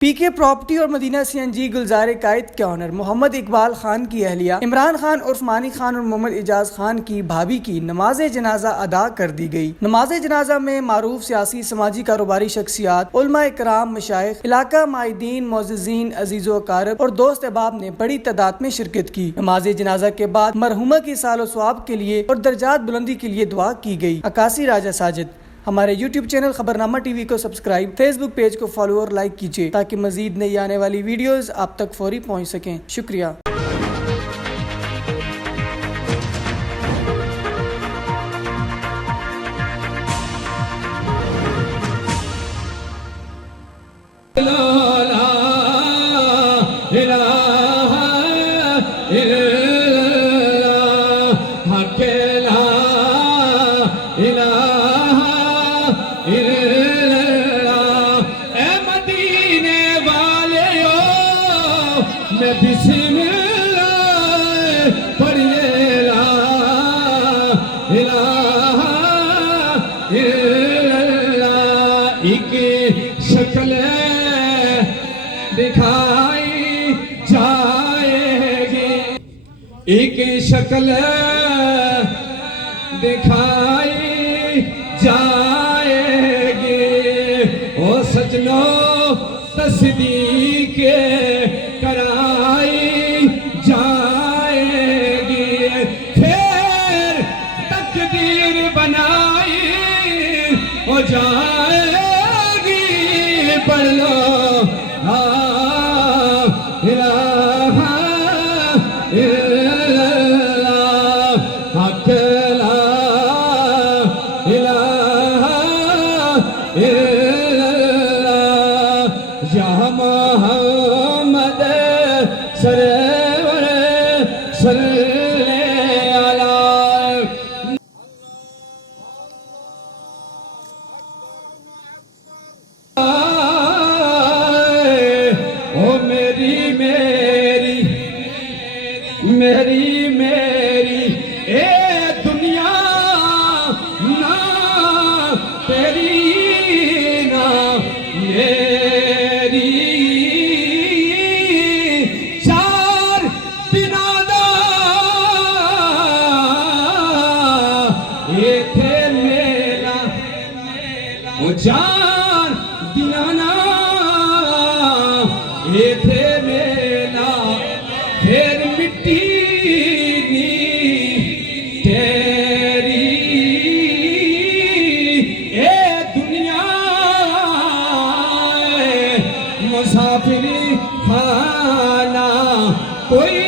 पीके property और Medina CNG गुलजार कायद के honour Mohammad Iqbal Khan की अहलिया इमरान खान उर्फ मानी खान और मोहम्मद एजाज खान की भाभी की नमाज जनाजा अदा कर दी गई। नमाज जनाजा में मारूफ सियासी समाजी कारोबारी शख्सियात, उलमा इकराम, मशाइख, इलाका माहिदीन, मोअज़्ज़िज़ीन, अजीज़ो अकारब और दोस्त अहबाब ने बड़ी तादाद में शिरकत की। नमाज जनाजा के बाद मरहुमा की सालो सवाब के लिए और दर्जात बुलंदी के लिए दुआ की गई। अकासी राजा साजिद। हमारे YouTube चैनल खबरनामा टीवी को सब्सक्राइब, फेसबुक पेज को फॉलो और लाइक कीजिए ताकि मजीद नई आने वाली वीडियोस आप तक फौरी पहुंच सकें। शुक्रिया। एक शक्ल दिखाई जाएगी, एक शक्ल दिखाई जाएगी। ओ सजनो तस्दीक कराई जाएगी, फिर तकदीर बनाई हो जाएगी। पढ़ लो इलाहा इल्लल्लाह, हक ला इलाहा इल्लल्लाह, या मोहम्मद सरवर सल्ले अला। मेरी मेरी ए दुनिया ना तेरी ना मेरी, चार बिनादा ये थे मेरा ओ चार बिनाना ये थे मेरा, फिर मिट्टी तेरी ए दुनिया मुसाफिरी खाना कोई